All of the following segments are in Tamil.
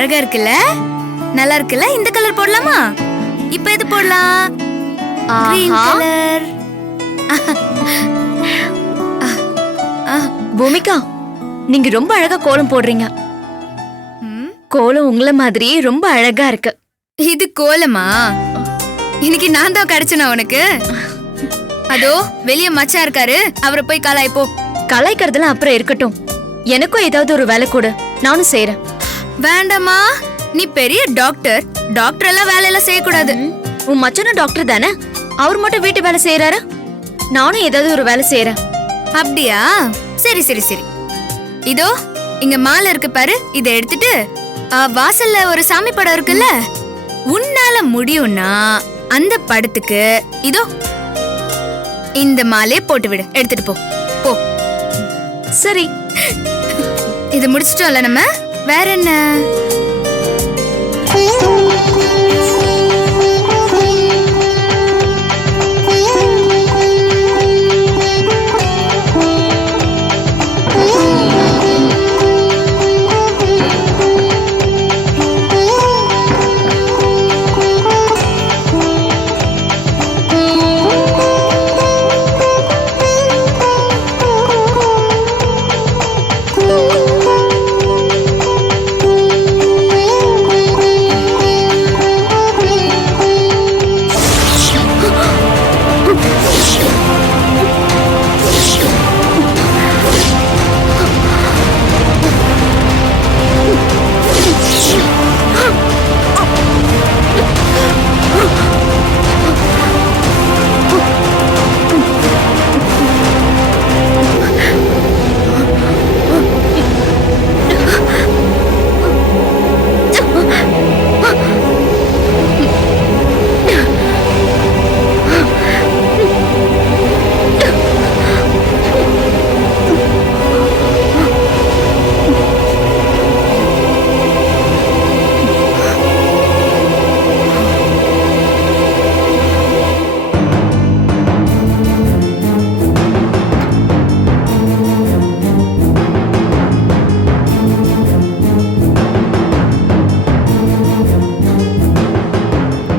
அழகா இருக்குல்ல, நல்லா இருக்குல்ல. இந்த கலர் போடலாமா? இப்ப எது போடலாம்? Green colour. பூமிகா, நீங்க ரொம்ப அழகா கோலம் போடுறீங்க. கோலம் உங்கள மாதிரி ரொம்ப அழகா இருக்கு. இது கோலமா? இன்னைக்கு நான் தான் கிடைச்சனா உனக்கு? அதோ வெளிய மச்சான் இருக்காரு, அவரை போய் கலாய்ப்போ. கலாய்க்கிறதுலாம் அப்புறம் இருக்கட்டும், எனக்கும் ஏதாவது ஒரு வேலை கொடு, நானும் செய்யறேன். வேண்டாமா, நீ பெரிய டாக்டர், டாக்டர் எல்லாம் வேலையெல்லாம் செய்யக்கூடாது. உன் மச்சனும் டாக்டர் தானே, அவர் மட்டும் வீட்டு வேலை செய்யறாரு, நானும் ஏதாவது ஒரு வேலை செய்யறேன். அப்படியா? சரி சரி சரி. இதோ இங்க மாலை இருக்கு பாரு, இதை எடுத்துட்டு வாசல்ல ஒரு சாமி படம் இருக்குல்ல, உன்னால முடியும்னா அந்த படத்துக்கு இதோ இந்த மாலையை போட்டு விடு, எடுத்துட்டு போ போ. சரி, இது முடிச்சிட்டோம்ல நம்ம, வேற என்ன?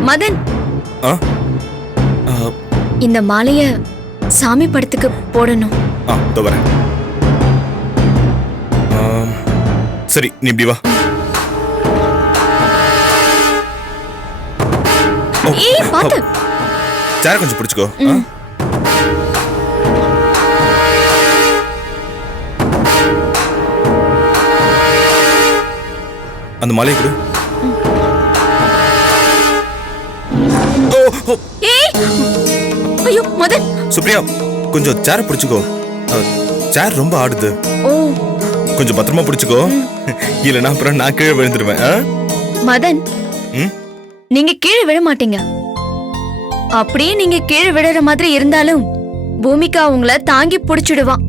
மதன், இந்த மாலைய சாமி படத்துக்கு போடணும். வரேன். சரி, நீ இப்படி வா. ஏய், பாத்து. சேர கொஞ்சம் பிடிச்சுக்கோ. அந்த மாலையை கொடு. ஐயோ மதன். சுப்ரியா, கொஞ்சம் சேர பிடிச்சுக்கோ, சேர் ரொம்ப ஆடுது. கொஞ்சம் பத்திரமா பிடிச்சுக்கோ, இல்லைன்னா அப்புறம் நான் கீழே விழுந்துருவேன். மதன், நீங்க கீழே விழ மாட்டீங்க. அப்படியே நீங்க கீழே விழுற மாதிரி இருந்தாலும் பூமிகா உங்களை தாங்கி பிடிச்சிடுவான்.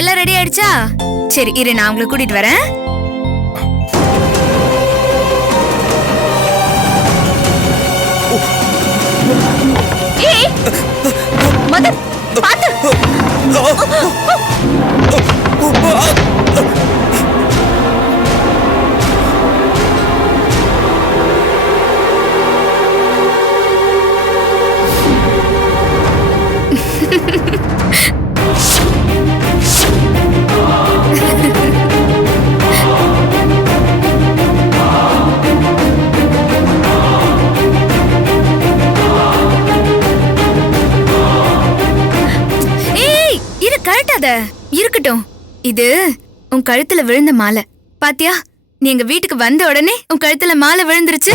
எல்லாம் ரெடி ஆயிடுச்சா? சரி இரு, நான் உங்களை கூட்டிட்டு வரேன். ஏய் மதன், பாத்து. இருக்கட்டும், இது உன் கழுத்துல விழுந்த மாலை பாத்தியா? நீ எங்க வீட்டுக்கு வந்த உடனே உன் கழுத்துல மாலை விழுந்துருச்சு.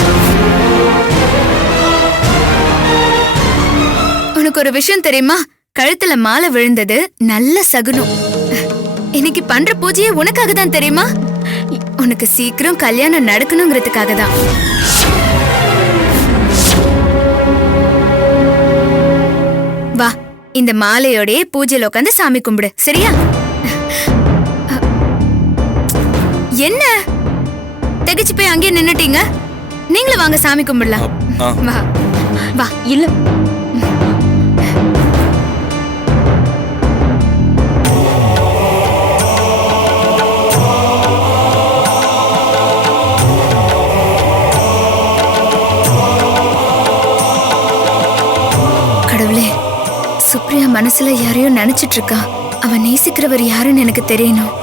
உனக்கு ஒரு விஷயம் தெரியுமா? கழுத்துல மாலை விழுந்தது நல்ல சகுனம். இன்னைக்கு பண்ற பூஜையே உனக்காக தான் தெரியுமா? உனக்கு சீக்கிரம் கல்யாணம் நடக்கணுங்கிறதுக்காக தான். வா, இந்த மாலையோடே பூஜையில உட்காந்து சாமி கும்பிடு, சரியா? என்ன திகைச்சு போய் அங்கே நின்னுட்டீங்க? நீங்களும் வாங்க சாமி கும்பிடலாம். வா வா. இல்ல, சுப்ரியா மனசுல யாரையோ நினைச்சிட்டு இருக்கா. அவ நேசிக்கிறவர் யாருன்னு எனக்கு தெரியணும்.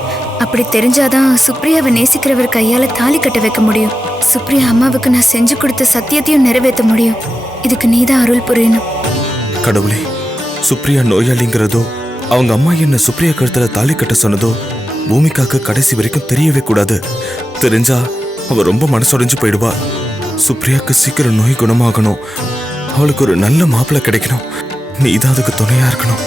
அப்படி தெரிஞ்சாதான் சுப்ரியாவை நேசிக்கிறவர் கையால தாலி கட்ட வைக்க முடியும். சுப்ரியா அம்மாவுக்கு நான் செஞ்சு கொடுத்த சத்தியத்தையும் நிறைவேற்ற முடியும். இதுக்கு நீதான் அருள் புரியணும். கடவுளே, சுப்ரியா நோயாளிங்கிறதோ அவங்க அம்மா என்ன சுப்ரியா கழுத்துல தாலி கட்ட சொன்னதோ பூமிகாக்கு கடைசி வரைக்கும் தெரியவே கூடாது. தெரிஞ்சா அவ ரொம்ப மனசுடைஞ்சு போயிடுவா. சுப்ரியாக்கு சீக்கிரம் நோய் குணமாகணும். அவளுக்கு ஒரு நல்ல மாப்பிள்ளை கிடைக்கணும். நீதான் அதுக்கு துணையா இருக்கணும்.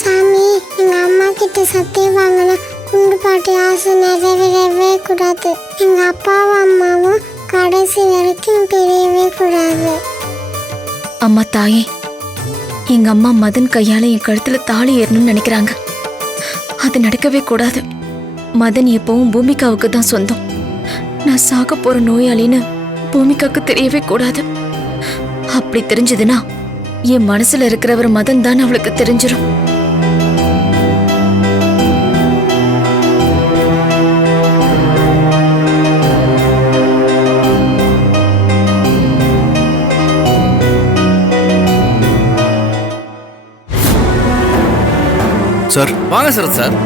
சாமி, எங்க அம்மா கிட்ட சத்தியம் வாங்கணும். குண்டு பாட்டி ஆசை நிறைவேறவே கூடாது. எங்க அப்பாவும் அம்மாவும் கடைசி வரைக்கும் பிரியவே கூடாது. அம்மா தாயே, எங்க அம்மா மதன் கையால என் கழுத்துல தாலி ஏறணும்னு நினைக்கிறாங்க. அது நடக்கவே கூடாது. மதன் எப்பவும் பூமிகாவுக்கு தான் சொந்தம். நான் சாக போற நோயாளின்னு பூமிகாவுக்கு தெரியவே கூடாது. அப்படி தெரிஞ்சதுன்னா என் மனசுல இருக்கிறவர் மதன் தான் அவளுக்கு தெரிஞ்சிடும். சார் வாங்க சார். சார்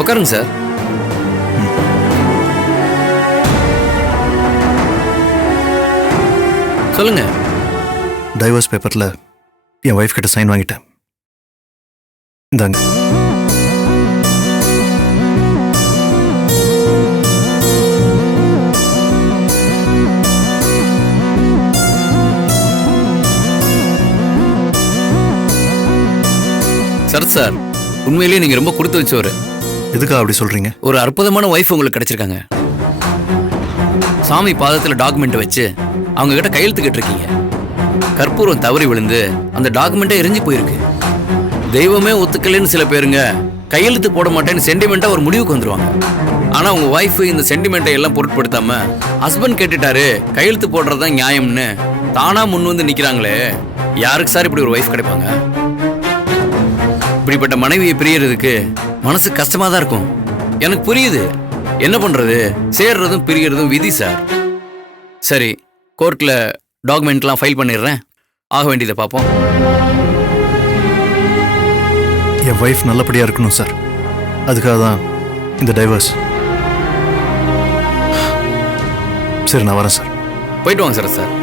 உட்காருங்க சார். சொல்லுங்க. டைவர்ஸ் பேப்பர்ல என் ஒய்ஃப் கிட்ட சைன் வாங்கிட்டேன். இந்தாங்க. சரத் சார், உண்மையிலேயே நீங்க ரொம்ப கொடுத்து வச்சவரு. எதுக்கா அப்படி சொல்றீங்க? ஒரு அற்புதமான ஒய்ஃப் உங்களுக்கு கிடைச்சிருக்காங்க. சாமி பாதத்துல டாக்குமெண்ட் வச்சு அவங்க கிட்ட கையெழுத்து கேட்டிருக்கீங்க. கற்பூரம் தவறி விழுந்து அந்த டாக்குமெண்ட்டே எரிஞ்சு போயிருக்கு. தெய்வமே ஒத்துக்கலைன்னு சில பேருங்க கையெழுத்து போட மாட்டேன்னு சென்டிமெண்டா ஒரு முடிவுக்கு வந்துருவாங்க. ஆனா உங்க ஒய்ஃப் இந்த சென்டிமெண்ட்டை எல்லாம் பொருட்படுத்தாம ஹஸ்பண்ட் கேட்டுட்டாரு கையெழுத்து போடுறதுதான் நியாயம்னு தானா முன் வந்து நிக்கிறாங்களே. யாருக்கு சார் இப்படி ஒரு ஒய்ஃப் கிடைப்பாங்க? இப்படிப்பட்ட மனைவியை பிரியறதுக்கு மனசு கஷ்டமா தான் இருக்கும். எனக்கு புரியுது. என்ன பண்றது, சேர்றதும் பிரியறதும் விதி சார். சரி, கோர்ட்ல டாக்குமெண்ட்லாம் ஃபைல் பண்ணிடுறேன். ஆக வேண்டியதை பார்ப்போம். என் ஒய்ஃப் நல்லபடியா இருக்கணும் சார். அதுக்காக தான் இந்த டைவர்ஸ். சரி, நான் வரேன் சார். போயிட்டு வாங்க சார். சார்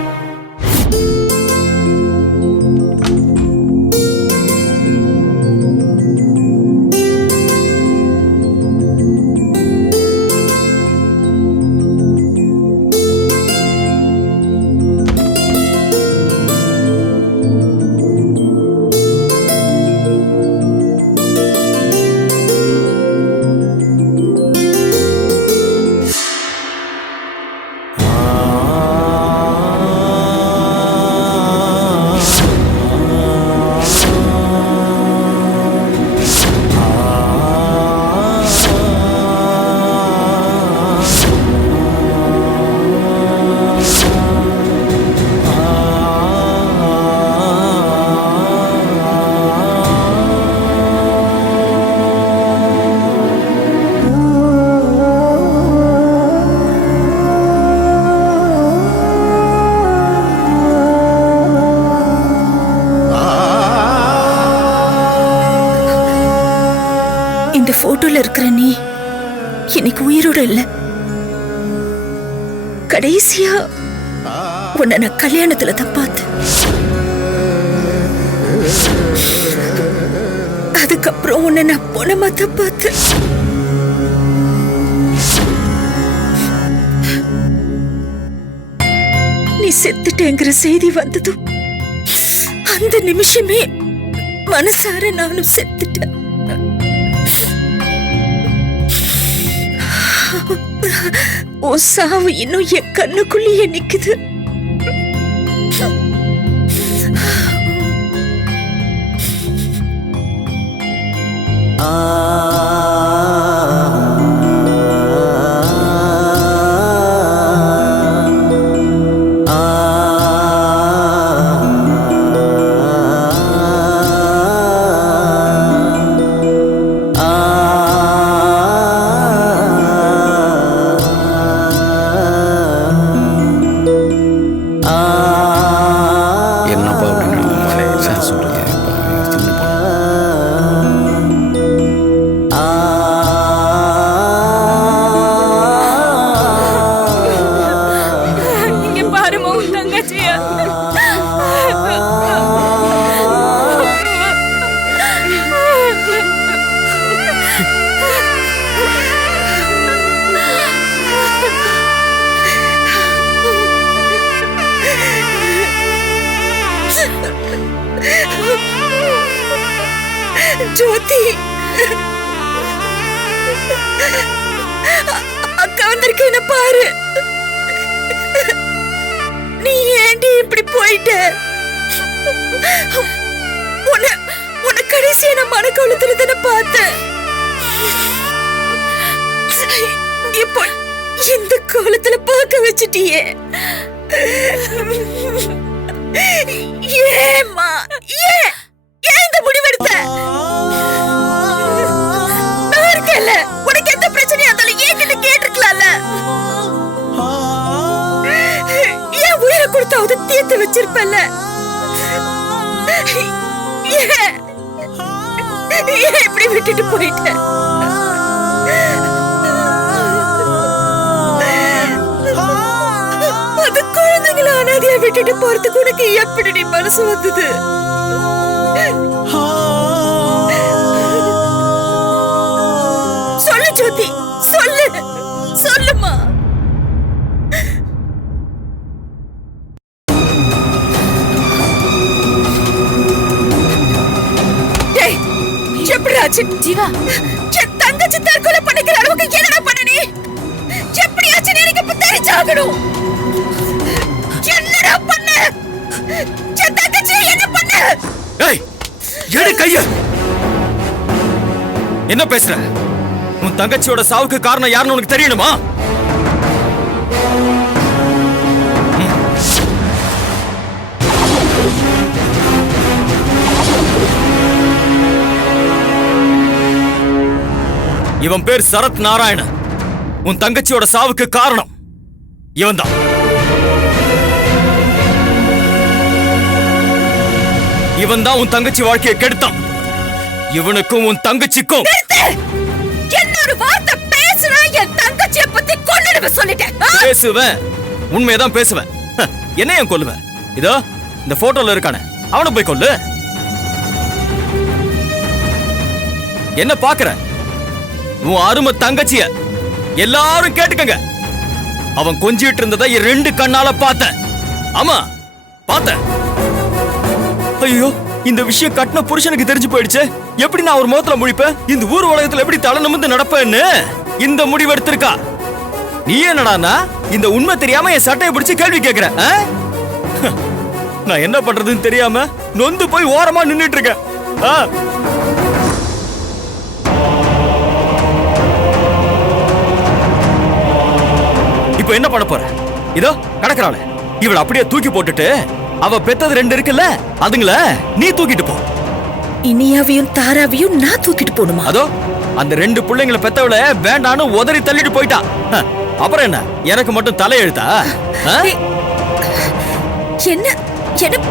போட்டோல இருக்கிற நீ இன்னைக்கு உயிரோட இல்ல. கடைசியா உன்னை நான் கல்யாணத்துல தான் பார்த்தேன். அதுக்கப்புறம் உன்னை நான் பொணமா தான் பார்த்தேன். நீ செத்துட்டேங்கிற செய்தி வந்ததும் அந்த நிமிஷமே மனசார நானும் செத்துட்டேன். உன் சாவு இன்னும் என் கண்ணுக்குள்ளேயே நிக்குது. என்ன பாரு. நீ ஏண்டி இப்படி போயிட்ட? உன்னை கடைசியா நான் மனக்கோலத்துல தானே பார்த்தேன். இப்போ இந்த கோலத்துல பார்க்க வச்சுட்டியே. ஏம்மா, ஏன் இந்த முடிவெடுத்த? நான் இருக்கேன்ல, உனக்கு எந்த பிரச்சனையா இருந்தாலும் என்கிட்ட கேட்டிருக்கலாம்ல. ஏன் உயிரை கொடுத்தாவது தீர்த்து வச்சிருப்பல? ஏன் இப்படி விட்டுட்டு போயிட்ட? அது குழந்தைங்களை அனாதையா விட்டுட்டு போறதுக்கு உனக்கு எப்படி மனசு வந்தது? சொல்லு ஜோதி, சொல்லு, சொல்லுமா. எப்படி ஆச்சு ஜீவா? என் தங்கச்சி தற்கொலை பண்ணிக்கிற அளவுக்கு என்னடா பண்ண நீ? எப்படி ஆச்சு எனக்கு இப்ப தெரிஞ்சாகணும். என்னடா பண்ண? என் தங்கச்சி என்ன பண்ண? ஏய், எடு கைய. என்ன பேசுற? உன் தங்கச்சியோட சாவுக்கு காரணம் யாருன்னு உனக்கு தெரியணுமா? இவன் பேர் சரத் நாராயணன். உன் தங்கச்சியோட சாவுக்கு காரணம் இவன்தான். இவன்தான் உன் தங்கச்சி வாழ்க்கையை கெடுத்தான். இவனுக்கும் உன் தங்கச்சிக்கும். என்னோட வார்த்தை பேசுறா, என் தங்கச்சியை பத்தி கொன்னுடுவ சொல்லிட்டேன். பேசுவேன், உண்மையதான் பேசுவேன். என்ன ஏன் கொல்லுவேன்? இதோ இந்த போட்டோல இருக்கானே, அவனை போய் கொல்லு. என்ன பாக்குற? உன் அருமை தங்கச்சிய எல்லாரும் கேட்டுக்கங்க. அவன் கொஞ்சிட்டு இருந்ததை என் 2 கண்ணால பார்த்தேன். ஆமா, பார்த்தேன். ஐயோ, இந்த விஷயம் கட்டின புருஷனுக்கு தெரிஞ்சு போயிடுச்சு. எப்படி நான் ஒரு முகத்துல முழிப்பேன்? இந்த ஊர் உலகத்துல எப்படி தலை நிமிர்ந்து நடப்பேன்னு இந்த முடிவு எடுத்திருக்கா. நீ என்னடானா இந்த உண்மை தெரியாம என் சட்டையை பிடிச்சு கேள்வி கேட்கிற? நான் என்ன பண்றதுன்னு தெரியாம நொந்து போய் ஓரமா நின்னுட்டு இருக்கேன். இப்ப என்ன பண்ண போற? இதோ கடக்குறாளே, இவளை அப்படியே தூக்கி போட்டுட்டு அவ பெத்தது 2 இருக்குல்ல, அதுங்கள நீ தூக்கிட்டு போ. இனியாவையும் தாராவையும் நான் தூக்கிட்டு போணுமா? அதோ அந்த 2 பிள்ளைங்களை பெத்தவளை வேண்டான்னு உதறி தள்ளிட்டு போயிட்டா. அப்புறம் என்ன, எனக்கு மட்டும் தலையெழுத்தா? என்ன என்ன?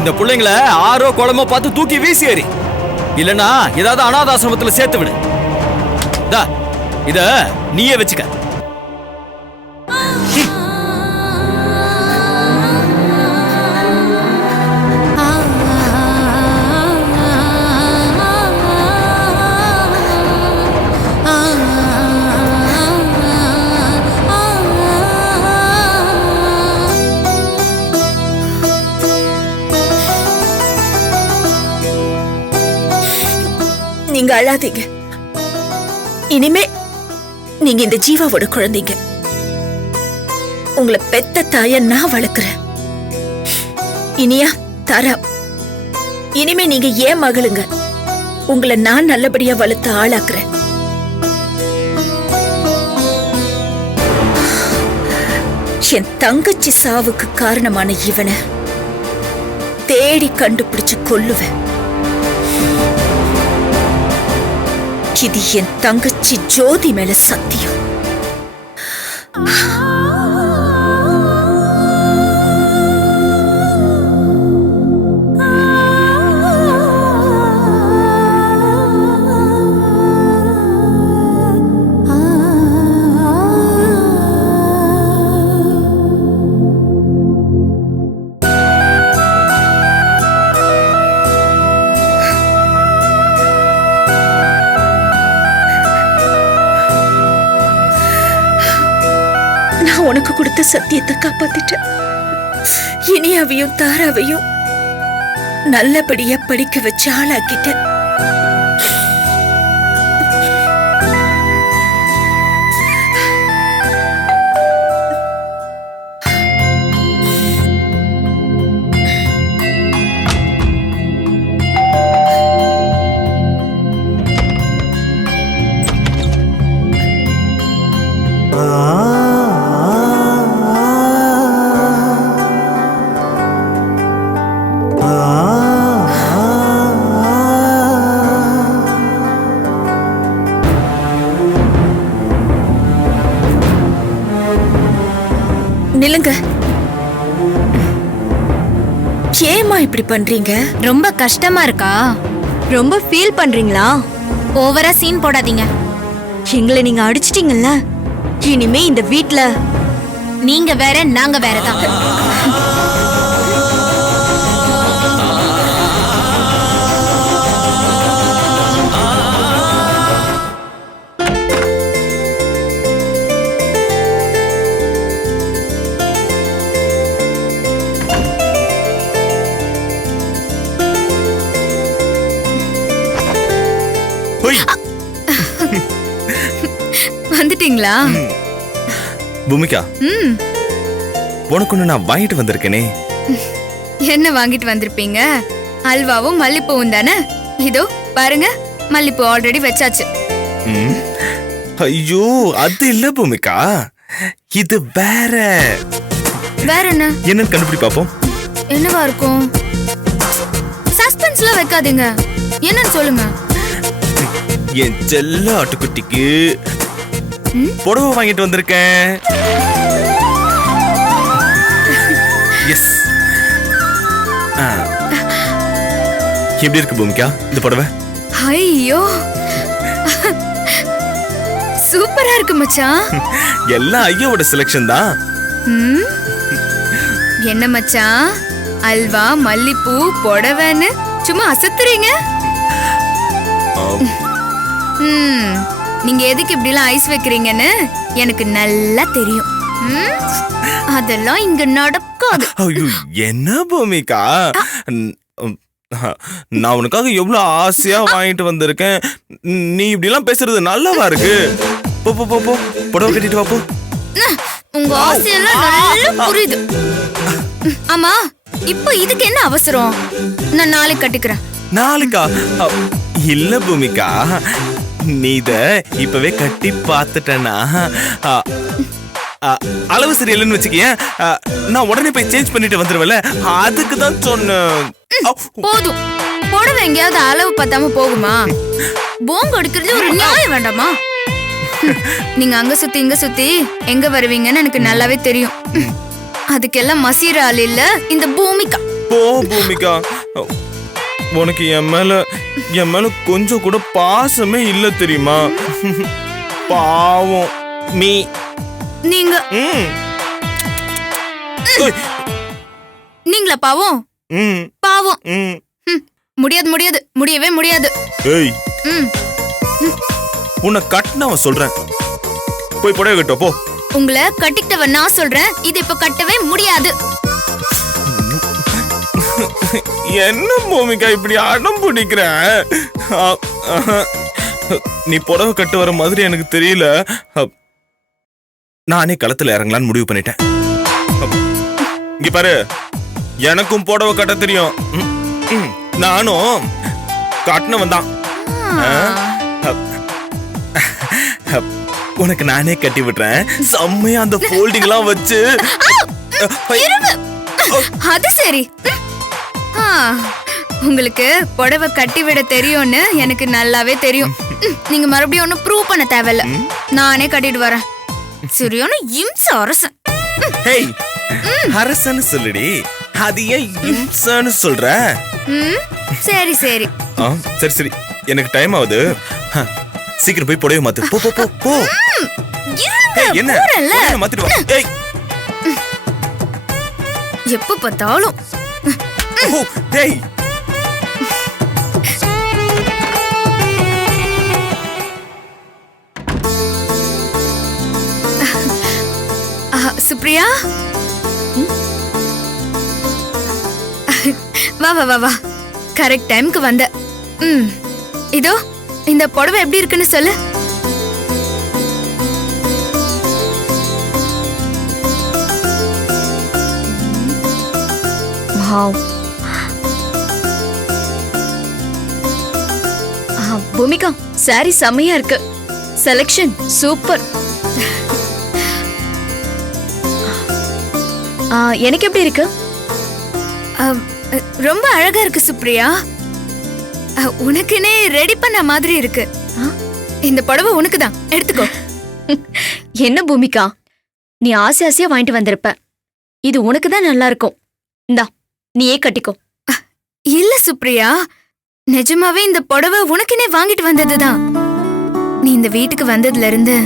இந்த பிள்ளைங்களை ஆரோ குளமோ பார்த்து தூக்கி வீசி ஏறி, இல்லனா ஏதாவது அனாதாசிரமத்துல சேர்த்து விடு. இத நீயே வச்சுக்க. நீங்க அழாதீங்க. இனிமே நீங்க இந்த ஜீவாவோட குழந்தைங்க. உங்களை பெத்த தாய நான் வளர்க்கிறேன். இனியா, தாரா, இனிமே நீங்க ஏன் மகளுங்க. உங்களை நான் நல்லபடியா வளர்த்து ஆளாக்குறேன். என் தங்கச்சி சாவுக்கு காரணமான இவனை தேடி கண்டுபிடிச்சு கொல்லுவேன். இது என் தங்கச்சி ஜோதி மேல சத்தியம். உனக்கு கொடுத்த சத்தியத்தை காப்பாத்திட்டேன். இனியாவையும் தாராவையும் நல்லபடியா படிக்க வச்சு ஆளாக்கிட்டேன். நில்லுங்க. ஏமா இப்படி பண்றீங்க? ரொம்ப கஷ்டமா இருக்கா? ரொம்ப ஃபீல் பண்றீங்களா? ஓவரா சீன் போடாதீங்க. எங்களை நீங்க அடிச்சிட்டீங்கல்ல, இனிமே இந்த வீட்ல நீங்க வேற நாங்க வேறதான். ஹொய். வந்துட்டீங்களா? பூமிகா, ம். உனக்கு ஒண்ணு நான் வாங்கிட்டு வந்திருக்கேனே. என்ன வாங்கிட்டு வந்திருப்பீங்க? அல்வாவும் மல்லிப்பூவும் தானே? இதோ பாருங்க, மல்லிப்பூ ஆல்ரெடி வச்சாச்சு. ம். ஐயோ, அது இல்ல பூமிகா, இது வேற. வேற என்ன? என்னன்னு கண்டுபிடி பாப்போம். என்னவா இருக்கும்? சஸ்பென்ஸ்ல வைக்காதீங்க. என்னன்னு சொல்லுங்க. என் செல்ல ஆட்டுக்குட்டிக்கு புடவை வாங்கிட்டு வந்திருக்கேன். எஸ். எப்படி இருக்கு பூமிகா இந்த புடவை? ஐயோ, சூப்பரா இருக்கு மச்சான். எல்லாம் ஐயோட செலக்ஷன் தான். ம். என்ன மச்சான், அல்வா மல்லிப்பூ புடவைன்னு சும்மா அசத்துறீங்க? ம். நீங்க எதுக்கு இப்படி எல்லாம் ஐஸ் வைக்கிறீங்கன்னு எனக்கு நல்லா தெரியும். ம். அதெல்லாம் இங்க நடக்காது. ஐயோ, என்ன பூமிகா, நான் உனக்காக எவ்வளவு ஆசையா வாங்கிட்டு வந்திருக்கேன். நீ இப்படி எல்லாம் பேசுறது நல்லாவா இருக்கு? போ போ போ போ, புடவை கட்டிட்டு வா போ. உங்க ஆசையெல்லாம் நல்லா புரியுது. ஆமா, இப்போ இதுக்கு என்ன அவசரம்? நான் நாளைக்கு கட்டிக்கிறேன். நாளைக்கா? இல்ல பூமிகா, நீ இத இப்பவே கட்டி பாத்துட்டனா அளவு சரியில்லைன்னு வச்சுக்கேன், நான் உடனே போய் சேஞ்ச் பண்ணிட்டு வந்துருவேல, அதுக்கு தான் சொன்னேன். போதும், புடவை எங்கேயாவது அளவு பத்தாம போகுமா? போங்க எடுக்கிறது ஒரு நியாயம் வேண்டாமா? நீங்க அங்க சுத்தி இங்க சுத்தி எங்க வருவீங்கன்னு எனக்கு நல்லாவே தெரியும். அதுக்கெல்லாம் மசீர ஆள் இல்ல இந்த பூமிகா. போ பூமிகா, உனக்கு என் மேல கொஞ்சம் கூட பாசமே இல்ல தெரியுமா? பாவம் நீ. நீங்க நீங்களா பாவம்? பாவம். முடியாது முடியாது, முடியவே முடியாது. ஏய், உன்னை கட்டினவன் சொல்றேன், போய் புடவை கட்ட போ. உங்களை கட்டிக்கிட்டவன் நான் சொல்றேன், இது இப்ப கட்டவே முடியாது. என்ன பூமிகா இப்படி அடம் பிடிக்கிற? நீ புடவை கட்டு வர மாதிரி எனக்கு தெரியல. நானே களத்துல இறங்கலான்னு முடிவு பண்ணிட்டேன். இங்க பாரு, எனக்கும் புடவை கட்ட தெரியும். நானும் கட்டினவன் தான். உனக்கு நானே கட்டி விடுறேன். செம்மையா அந்த ஃபோல்டிங் எல்லாம் வச்சு. அது சரி. உங்களுக்கு புடவை கட்டி விட தெரியும்னு எனக்கு நல்லாவே தெரியும். நீங்க மறுபடியும் ஒன்னும் ப்ரூவ் பண்ண தேவையில்ல, நானே கட்டிட்டு வரேன். சரியான இம்ச அரசன். ஹேய், அரசன்னு சொல்லுடி, அது ஏன் இம்சன்னு சொல்ற? சரி சரி சரி சரி, எனக்கு டைம் ஆகுது. சீக்கிரம் போய் புடவை மாத்து. போ போ போ போ. என்ன மாத்திட்டு வா. ஏய், எப்ப பார்த்தாலும். டேய், சுப்ரியா, வா வா வா வா, கரெக்ட் டைம்க்கு வந்த. இதோ இந்த புடவை எப்படி இருக்குன்னு சொல்லு. வாவ், பூமிகா சாரி செமையா இருக்கு. Selection super. எனக்கு எப்படி இருக்கு? ரொம்ப அழகா இருக்கு சுப்ரியா. உனக்குனே ரெடி பண்ண மாதிரி இருக்கு. இந்த புடவை உனக்கு தான், எடுத்துக்கோ. என்ன பூமிகா, நீ ஆசை ஆசையா வாங்கிட்டு வந்திருப்ப. இது உனக்கு தான் நல்லா இருக்கும். இந்தா, நீயே கட்டிக்கோ. இல்ல சுப்ரியா, நிஜமாவே இந்த புடவை உனக்குனே வாங்கிட்டு வந்ததுதான். நீ இந்த வீட்டுக்கு வந்ததுல இருந்து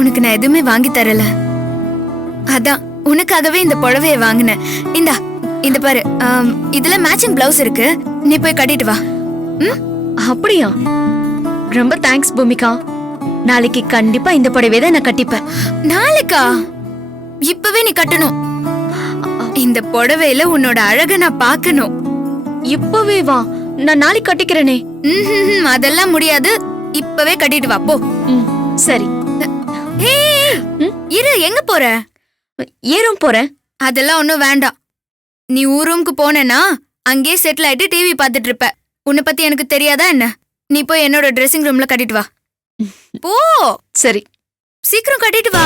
உனக்கு நான் எதுவுமே வாங்கி தரல. அதான் உனக்காகவே இந்த புடவைய வாங்கினேன். இந்தா, இந்த பாரு, இதுல மேட்சிங் பிளவுஸ் இருக்கு. நீ போய் கட்டிட்டு வா. அப்படியா? ரொம்ப தேங்க்ஸ் பூமிகா. நாளைக்கு கண்டிப்பா இந்த புடவை தான் நான் கட்டிப்பேன். நாளைக்கா? இப்பவே நீ கட்டணும். இந்த புடவையில உன்னோட அழக நான் பார்க்கணும். இப்பவே வா, நான் நாளைக்கு கட்டிக்கிறேனே. அதெல்லாம் முடியாது. இப்பவே கட்டிட்டு வா, போ. சரி. இரு, எங்க போற? ஏறும் போறேன். அதெல்லாம் ஒண்ணும் வேண்டாம். நீ ஊருக்கு போனேன்னா அங்கே செட்டில் ஆயிட்டு டிவி பார்த்துட்டு இருப்ப. உன்னை பத்தி எனக்கு தெரியாதா என்ன? நீ போய் என்னோட ட்ரெஸ்ஸிங் ரூம்ல கட்டிட்டு வா. போ. சரி, சீக்கிரம் கட்டிட்டு வா.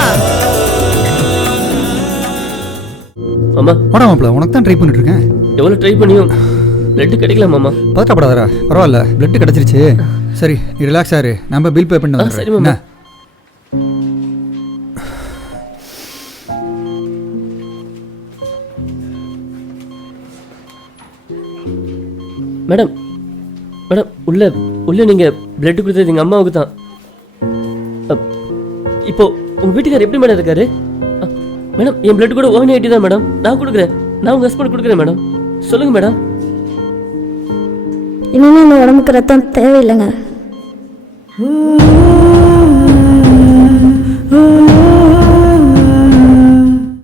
மாமா, வாடா மாப்பிள, உனக்கு தான் ட்ரை பண்ணிட்டு இருக்கேன். எவ்வளோ ட்ரை பண்ணியும் பிளட் கிடைக்கல மாமா. பதட்டப்படாதடா, பரவாயில்ல, பிளட் கிடைச்சிருச்சு. சரி, நீ ரிலாக்ஸ் ஆரு, நம்ம பில் பே பண்ணி சரி மாமா. வந்துடுறேன். மேடம் மேடம், உள்ள நீங்க பிளட் கொடுத்தது எங்க அம்மாவுக்கு தான். இப்போ உங்க வீட்டுக்காரர் எப்படி மேடம் இருக்காரு? மேடம், என் பிளட் கூட ஓகே தான் மேடம். நான் கொடுக்குறேன், நான் உங்க ஹஸ்பண்ட் கொடுக்குறேன் மேடம். சொல்லுங்க மேடம். இனிமே உடம்புக்கு ரத்தம் தேவையில்லைங்க.